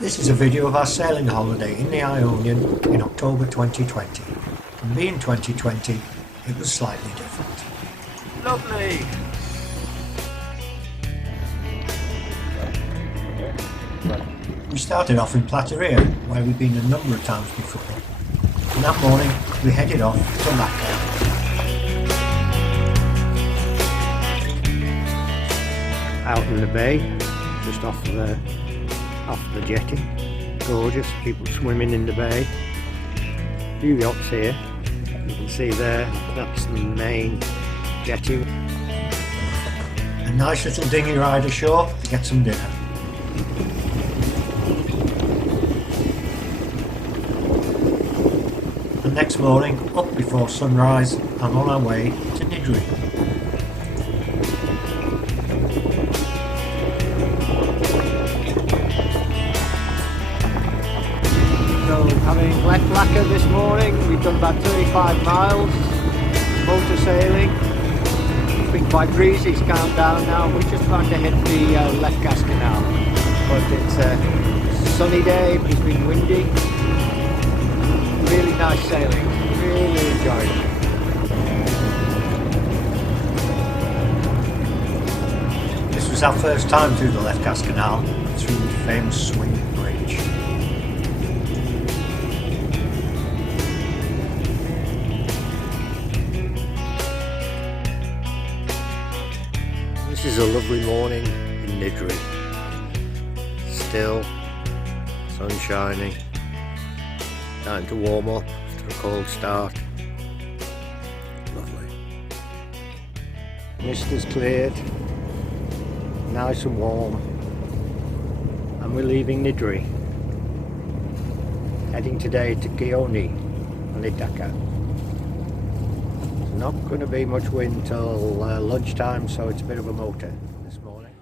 This is a video of our sailing holiday in the Ionian in October 2020. And being 2020, it was slightly different. Lovely! We started off in Plateria, where we'd been a number of times before. And that morning, we headed off to Lacca. Out in the bay, just off the jetty. Gorgeous, people swimming in the bay. Few yachts here. You can see there, that's the main jetty. A nice little dinghy ride ashore to get some dinner. And next morning, up before sunrise and on our way to Nidri. So, having left Lacca this morning, we've done about 35 miles motor sailing. It's been quite breezy, it's calmed down now. We're just about to hit the left gas canal. But it's a sunny day, it's been windy. Really nice sailing, really enjoyed it. This was our first time through the Left Gas Canal, through the famous swing bridge. This is a lovely morning in Nidri. Still, sun shining. Starting to warm up after a cold start. Lovely. Mist has cleared. Nice and warm. And we're leaving Nidri. Heading today to Gioni on Ithaca. There's not going to be much wind till lunchtime, so it's a bit of a motor this morning.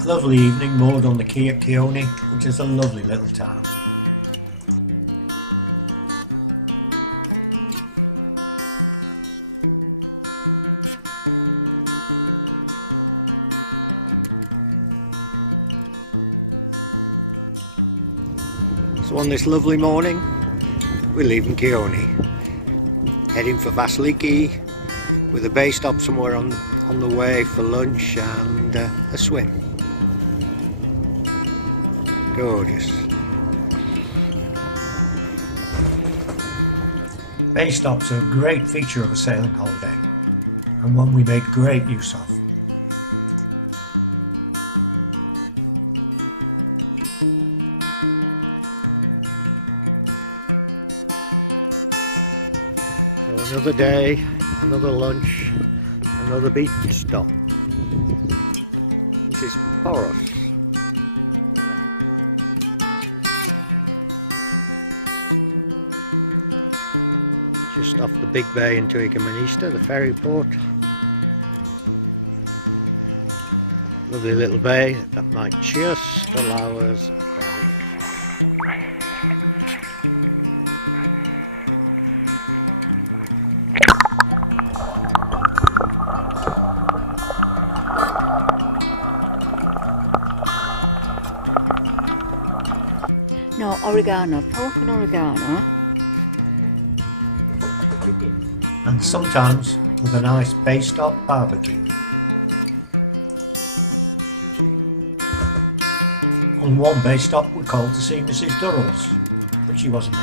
A lovely evening moored on the quay at Gioni, which is a lovely little town. So on this lovely morning, we're leaving Gioni, heading for Vasiliki, with a bay stop somewhere on the way for lunch and a swim. Gorgeous. Bay stops are a great feature of a sailing holiday, and one we make great use of. So another day, another lunch, another beach stop. This is Poros. Just off the big bay into Ikemenista, the ferry port. Lovely little bay that might just allow us around. No, oregano, pork and oregano. And sometimes with a nice bay stop barbecue. On one bay stop we called to see Mrs. Durrell's, but she wasn't there.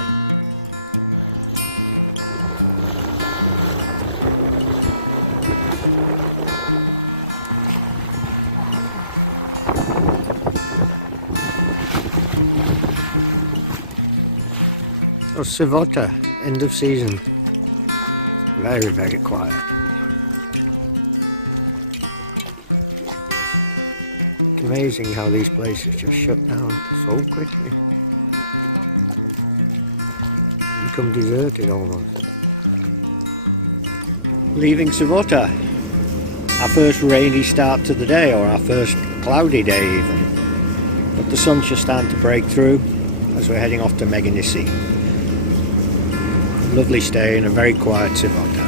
So Sivota, end of season. Very, very quiet. It's amazing how these places just shut down so quickly. Become deserted almost. Leaving Sivota. Our first rainy start to the day, or our first cloudy day even. But the sun's just starting to break through as we're heading off to Meganisi. Lovely stay in a very quiet Sivota.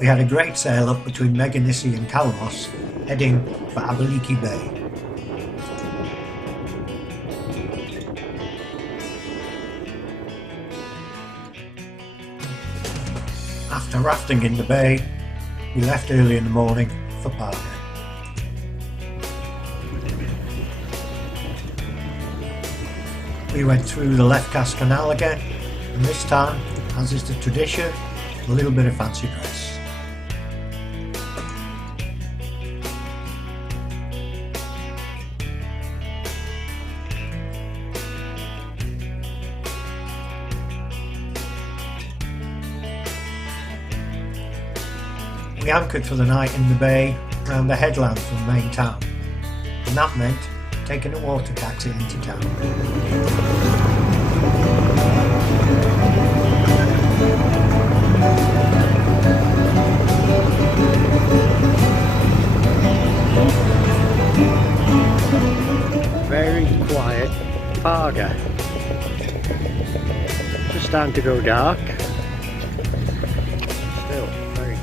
We had a great sail up between Meganisi and Kalamos, heading for Abaliki Bay. After rafting in the bay, we left early in the morning for Parga. We went through the Left Cast Canal again, and this time, as is the tradition, a little bit of fancy dress. We anchored for the night in the bay around the headland from the main town, and that meant taking a water taxi into town. Very quiet Parga. Just starting to go dark. Still very.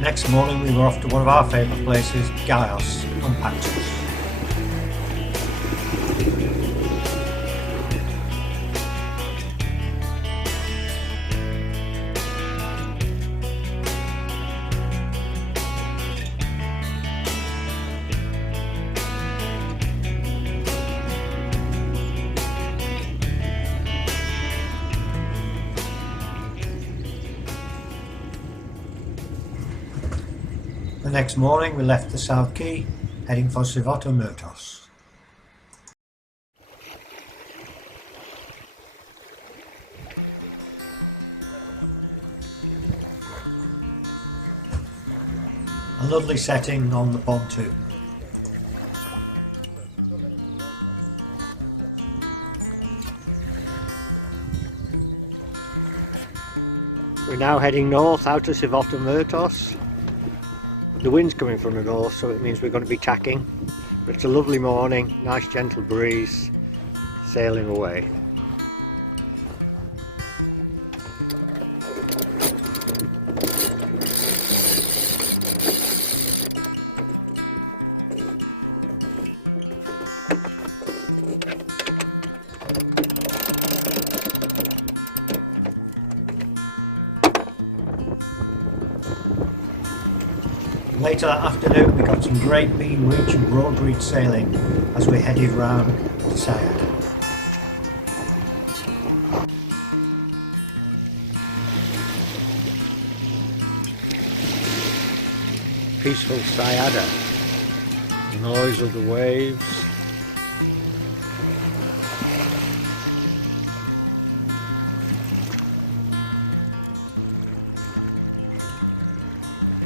Next morning we were off to one of our favourite places, Gaios, on Paxos. The next morning we left the South Quay, heading for Sivotomyrtos. A lovely setting on the pontoon. We're now heading north out of Sivotomyrtos. The wind's coming from the north, so it means we're going to be tacking. But it's a lovely morning, nice gentle breeze, sailing away. Later that afternoon we got some great beam reach and broad reach sailing as we headed round to Sayad. Peaceful Sayada, the noise of the waves.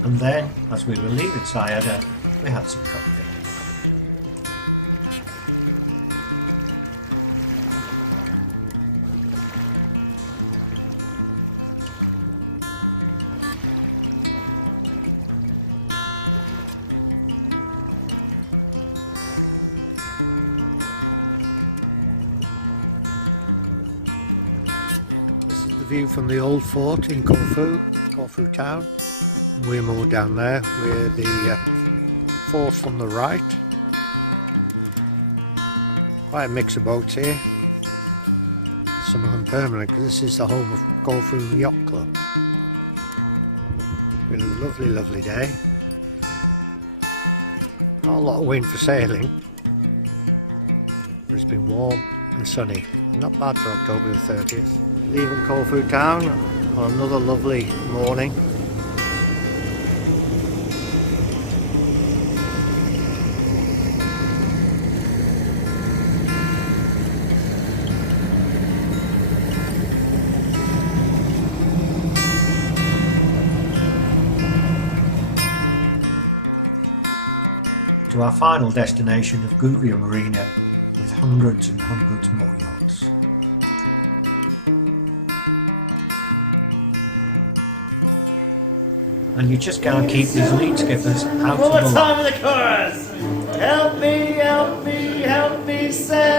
And then, as we were leaving Sayada, we had some company. This is the view from the old fort in Corfu town. We're moored down there. We're the fourth from the right. Quite a mix of boats here. Some of them permanent, because this is the home of Corfu Yacht Club. Been a lovely, lovely day. Not a lot of wind for sailing, but it's been warm and sunny. Not bad for October the 30th. Leaving Corfu town on another lovely morning. To our final destination of Guvia Marina with hundreds and hundreds more yachts. and you just can't keep these lead skippers out One more of the time lot. in the chorus. Help me, help me, help me, Sam.